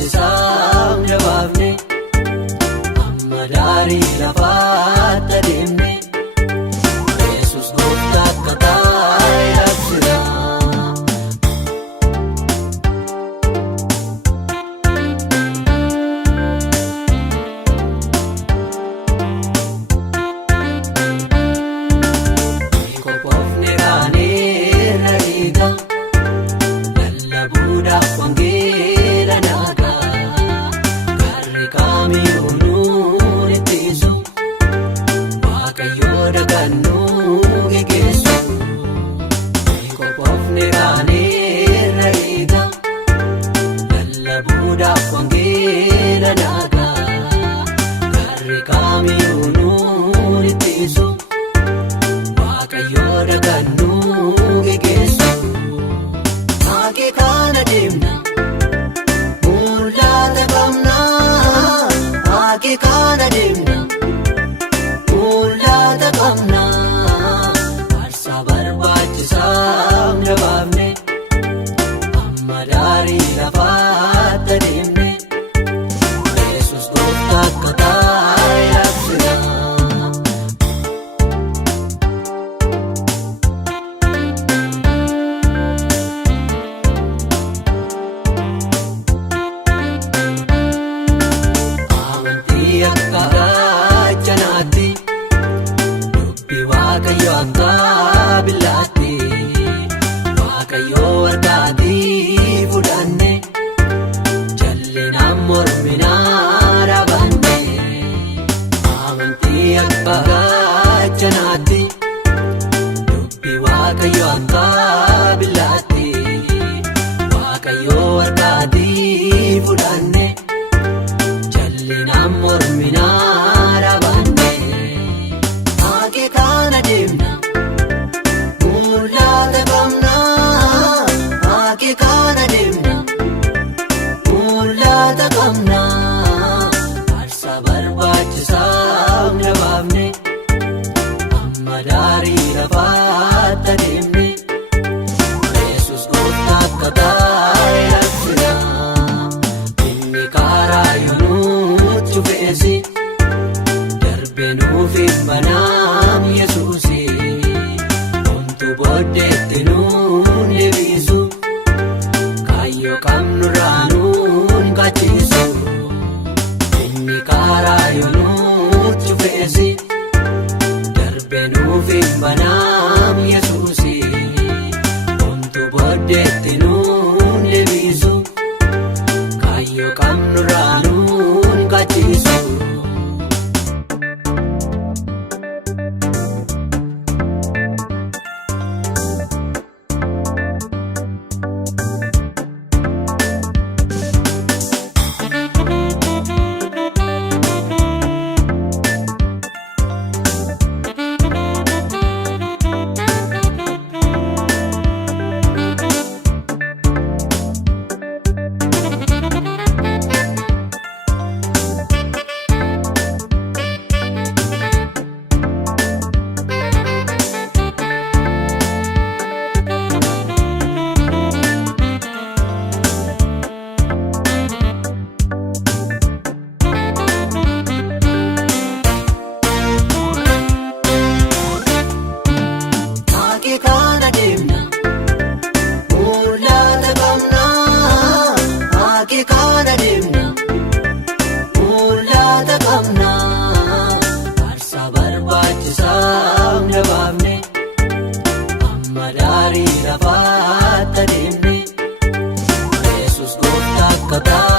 barbaachisaa jabaafne amma daarii lafaatti adeemne Yesuus gooftaa akka taa'e labsina. Qophoofne raaneerra dhiiga lallabuudhaaf wangeela naagaa garri kaamiyyuu nuun ittisu Waaqayyoo dagannuu geggeessu. Qophoofne raaneerra dhiiga lallabuudhaaf wangeela naagaa garri kaamiyyuu nuun ittisu Waaqayyoo dagannuu geggeessu. Akee kana deemna mul'ata qabna akee kana deemna mul'ata qabna aarsaa barbaachisaa jabaafne amma daarii lafaatti adeemne Yesuus gooftaa akka taa'e labsina. Akka gaachanaatti dubbii Waaqayyoo akka billaatti Waaqayyoo harkaatii fudhanne jallinaan morminaa dhaabanne. Amantii akka gaachanaatti dubbii Waaqayyoo akka billaatti Waaqayyoo harkaatii fudhanne jallinaan morminaa dhaabanne. Akee kana deemna mul'ata qabna akee kana deemna mul'ata qabna aarsaa barbaachisaa jabaafne amma daarii lafaatti adeemne Yesuus gooftaa akka taa'e labsina. Inni karaa yoonuu feesi darbee nuuf hin banaam Yesuusi homtuu booddeetti nuun deebisu kaayyoo qabnurraa nuun kachiisu. Inni karaa yoonuu feesi darbee nuuf hin banaam Yesuusi homtuu booddeetti nuun deebisu kaayyoo qabnurraa nuun kachiisu. Akee kana deemna mul'ata qabna akee kana deemna mul'ata qabna aarsaa barbaachisaa jabaafne amma daarii lafaatti adeemne Yesuus gooftaa akka taa'e